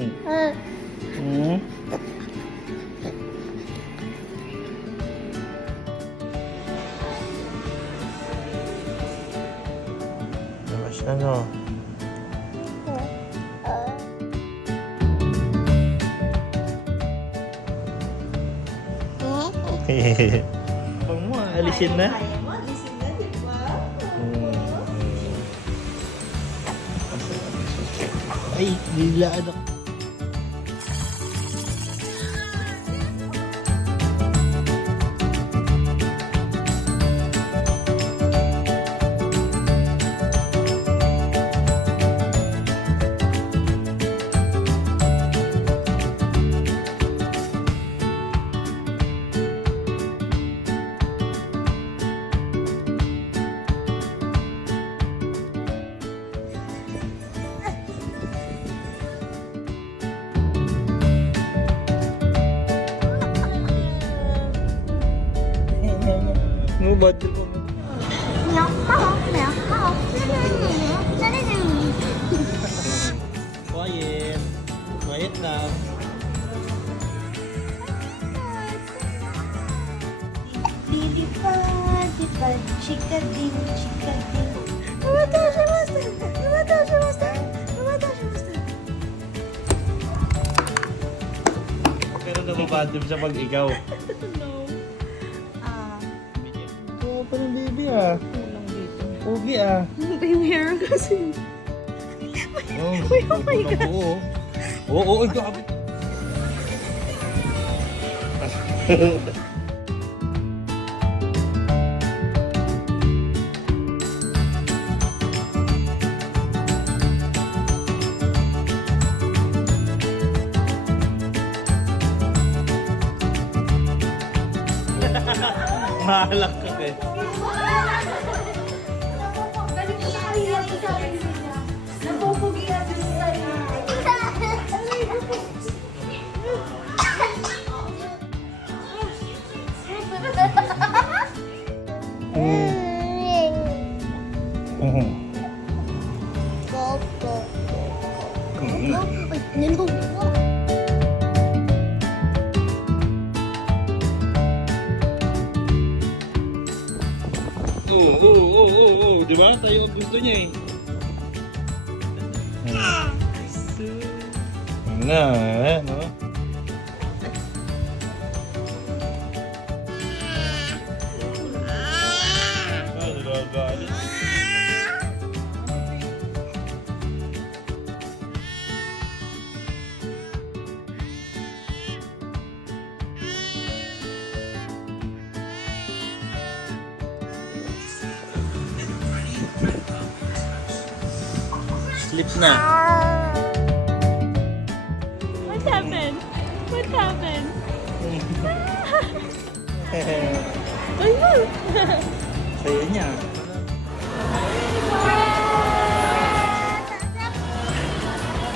Hmm? Labas na, no? Bang mo, alisin na. Alisin na, di ba? Ay, nilaan ako. Mo bad trip mo. Quiet. Quiet lang. Chikading, chikading. Umatashimasta! Umatashimasta! Umatashimasta! Pero nababad trip siya pag ikaw. No. Oo, parang baby ah. Pogi ah. Yung hair kasi. Oh, oh my God. Oo, grabe. Mahalak ka eh. Oo. Di ba? Tayo ang gusto niya eh. Na, no? Ah, nagagalit. Sleep na. What happened? What happened? Ay, no! Sayo niya.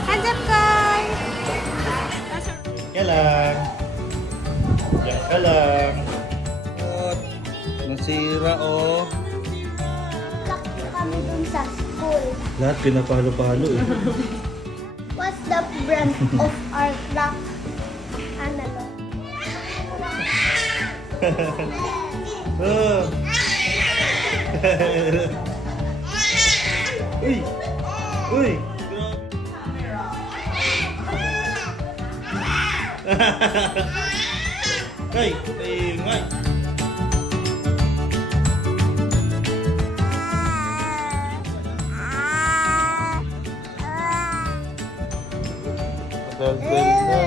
Hands up, guys! Yan lang. Yan ka lang. At nasira oh. Lakto kami dun sa school. Lahat pinapalo-palo eh. What's the brand of our clock? Ano to? Oh. Uy! Uy! Hey! Ingay! Dol-dol na.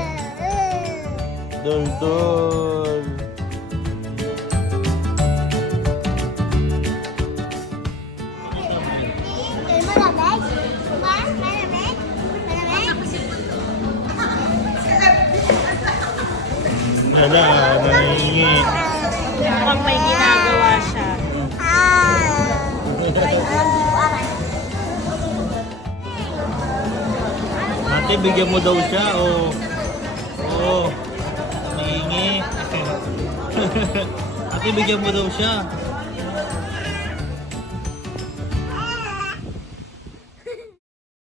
Dol-dol. Eh, malamig? Ma? Malamig? Malamig? Wala, nahingi. Mukhang may ginagawa siya. Ate, bigyan mo daw siya, oh. Oo. Nahingi. Ate, bigyan mo daw siya.